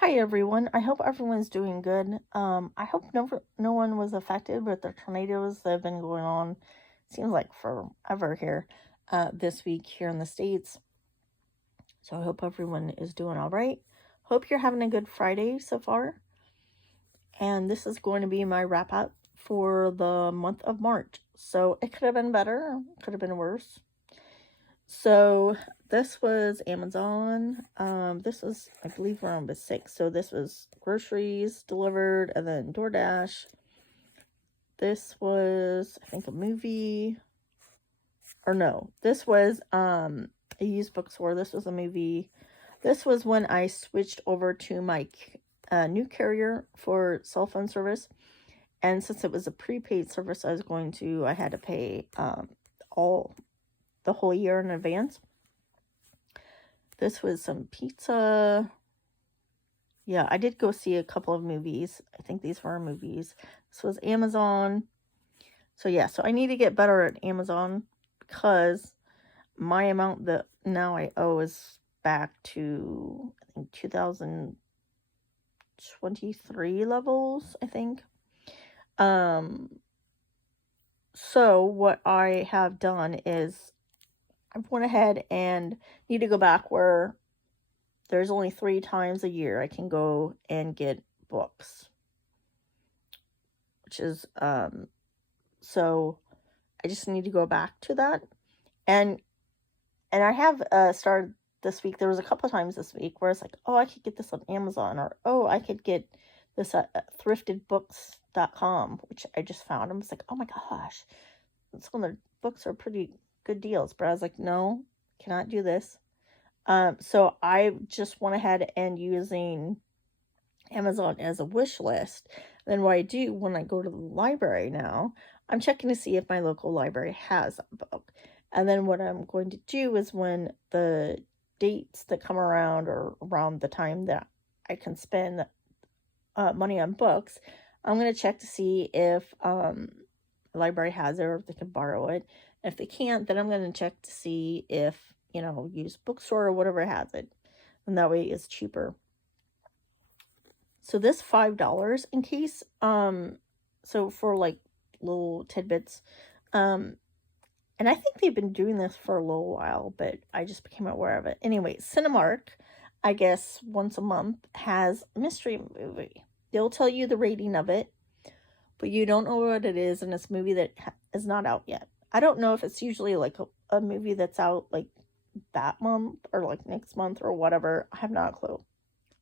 Hi everyone. I hope everyone's doing good. I hope no one was affected with the tornadoes that have been going on. Seems like forever here, this week here in the States. So I hope everyone is doing all right. Hope you're having a good Friday so far. And this is going to be my wrap up for the month of March. So it could have been better, could have been worse. So this was Amazon. This was, I believe, around the 6th. So this was groceries delivered, and then DoorDash. This was, I think, a movie. Or no, this was a used bookstore. This was a movie. This was when I switched over to my new carrier for cell phone service. And since it was a prepaid service, I had to pay the whole year in advance. This was some pizza. Yeah, I did go see a couple of movies. I think these were movies. This was Amazon. So yeah, so I need to get better at Amazon because my amount that now I owe is back to, I think, 2023 levels, I think. So what I have done is I've went ahead and need to go back where there's only 3 times a year I can go and get books, which is, so I just need to go back to that. And I have started this week. There was a couple of times this week where it's like, oh, I could get this on Amazon, or oh, I could get this at thriftedbooks.com, which I just found. I was like, oh my gosh, some of their books are pretty good deals. But I was like, no, cannot do this. So I just went ahead and using Amazon as a wish list. Then what I do when I go to the library now, I'm checking to see if my local library has a book. And then what I'm going to do is when the dates that come around, or around the time that I can spend money on books, I'm going to check to see if the library has it or if they can borrow it. If they can't, then I'm going to check to see if, used bookstore or whatever has it. And that way it's cheaper. So this $5 in case, so for like little tidbits, and I think they've been doing this for a little while, but I just became aware of it. Anyway, Cinemark, I guess once a month, has a mystery movie. They'll tell you the rating of it, but you don't know what it is, and it's a movie that is not out yet. I don't know if it's usually like a movie that's out like that month or like next month or whatever. I have not a clue.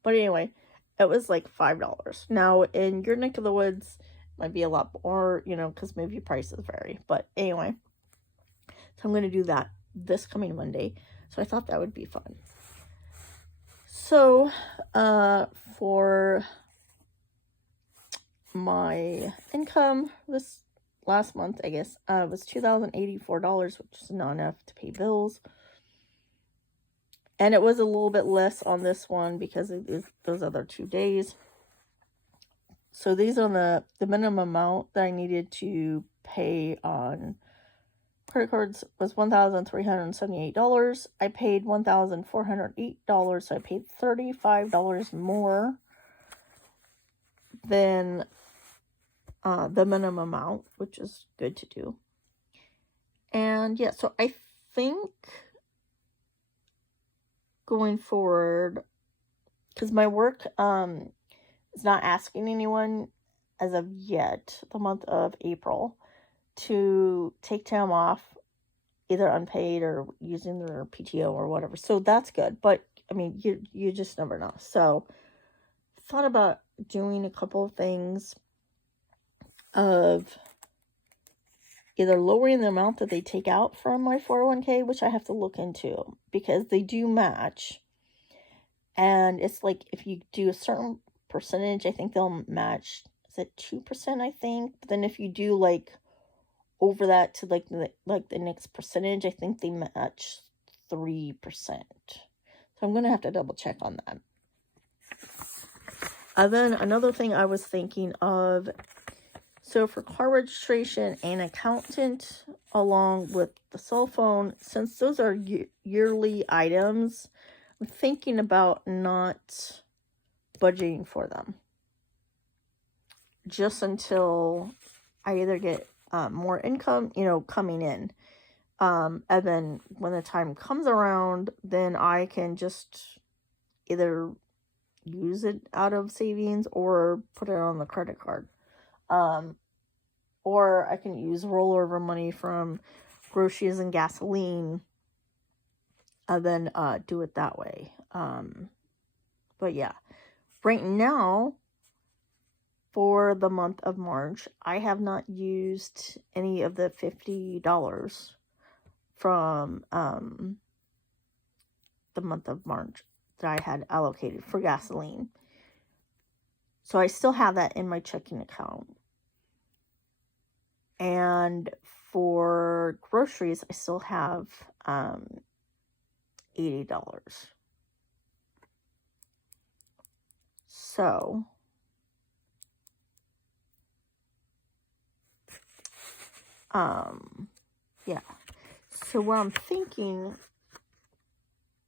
But anyway, it was like $5. Now, in your neck of the woods, it might be a lot more, because movie prices vary. But anyway, so I'm going to do that this coming Monday. So I thought that would be fun. So, for my income this last month, I guess, was $2,084, which is not enough to pay bills. And it was a little bit less on this one because of those other 2 days. So these are the minimum amount that I needed to pay on credit cards was $1,378. I paid $1,408, so I paid $35 more than the minimum amount, which is good to do. And yeah, so I think going forward, because my work is not asking anyone as of yet, the month of April, to take time off, either unpaid or using their PTO or whatever. So that's good. But I mean, you just never know. So thought about doing a couple of things of either lowering the amount that they take out from my 401k, which I have to look into because they do match. And it's like if you do a certain percentage, I think they'll match, is it 2%, I think? But then if you do like over that to like the next percentage, I think they match 3%. So I'm going to have to double check on that. And then another thing I was thinking of, so for car registration and accountant, along with the cell phone, since those are yearly items, I'm thinking about not budgeting for them. Just until I either get more income, coming in. And then when the time comes around, then I can just either use it out of savings or put it on the credit card. Or I can use rollover money from groceries and gasoline and then do it that way. But yeah, right now, for the month of March, I have not used any of the $50 from the month of March that I had allocated for gasoline. So I still have that in my checking account. And for groceries, I still have $80. So yeah. So what I'm thinking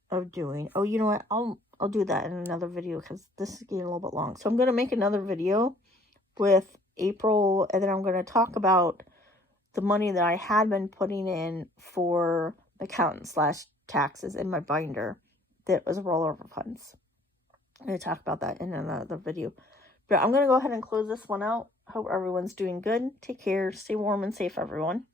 of doing, oh, you know what? I'll do that in another video because this is getting a little bit long. So I'm going to make another video with April, and then I'm going to talk about the money that I had been putting in for accountant / taxes in my binder that was rollover funds. I'm going to talk about that in another video. But I'm going to go ahead and close this one out. Hope everyone's doing good. Take care. Stay warm and safe, everyone.